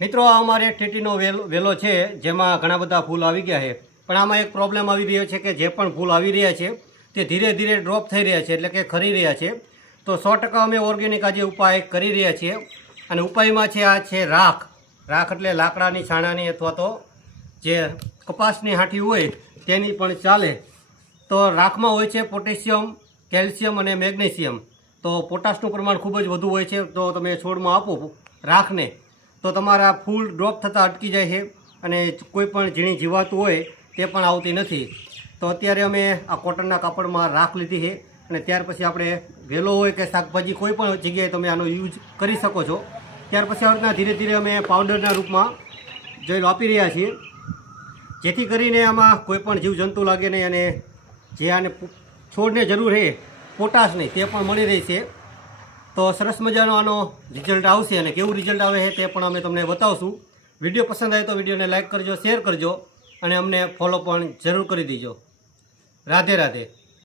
મિત્રો આ અમારે ટેટીનો વેલો છે જેમાં ઘણા બધા ફૂલ આવી ગયા છે, પણ આમાં એક પ્રોબ્લેમ આવી રહ્યો છે કે જે પણ ફૂલ આવી રહ્યા છે તે ધીરે ધીરે ડ્રોપ થઈ રહ્યા છે, એટલે કે ખરી રહ્યા છે. તો 100% અમે ઓર્ગેનિક આજે ઉપાય કરી રહ્યા છીએ, અને ઉપાયમાં છે આ છે રાખ. રાખ એટલે લાકડાની છાણાની અથવા તો જે કપાસની હાંઠી હોય તેની પણ ચાલે. તો રાખમાં હોય છે પોટેશિયમ, કેલ્શિયમ અને મેગ્નેશિયમ. તો પોટાશનું પ્રમાણ ખૂબ જ વધુ હોય છે. તો તમે છોડમાં આપો રાખને તો તમારા ફૂલ ડ્રોપ થતાં અટકી જાય છે, અને કોઈ પણ ઝીણી જીવાતું હોય તે પણ આવતી નથી. તો અત્યારે અમે આ કોટનના કાપડમાં રાખ લીધી છે, અને ત્યાર પછી આપણે વેલો હોય કે શાકભાજી કોઈ પણ જગ્યાએ તમે આનો યુઝ કરી શકો છો. ત્યાર પછી આ રીતના ધીરે ધીરે અમે પાવડરના રૂપમાં જોઈ આપી રહ્યા છીએ, જેથી કરીને આમાં કોઈ પણ જીવજંતુ લાગે નહીં, અને જે આને છોડને જરૂર છે પોટાશની તે પણ મળી રહી છે. તો સરસ મજાનો આનો રિઝલ્ટ આવશે, અને કેવું રિઝલ્ટ આવે છે તે પણ અમે તમને બતાવશું. વિડીયો પસંદ આવે તો વિડીયોને લાઇક કરજો, શેર કરજો, અને અમને ફોલો પણ જરૂર કરી દેજો. રાધે રાધે.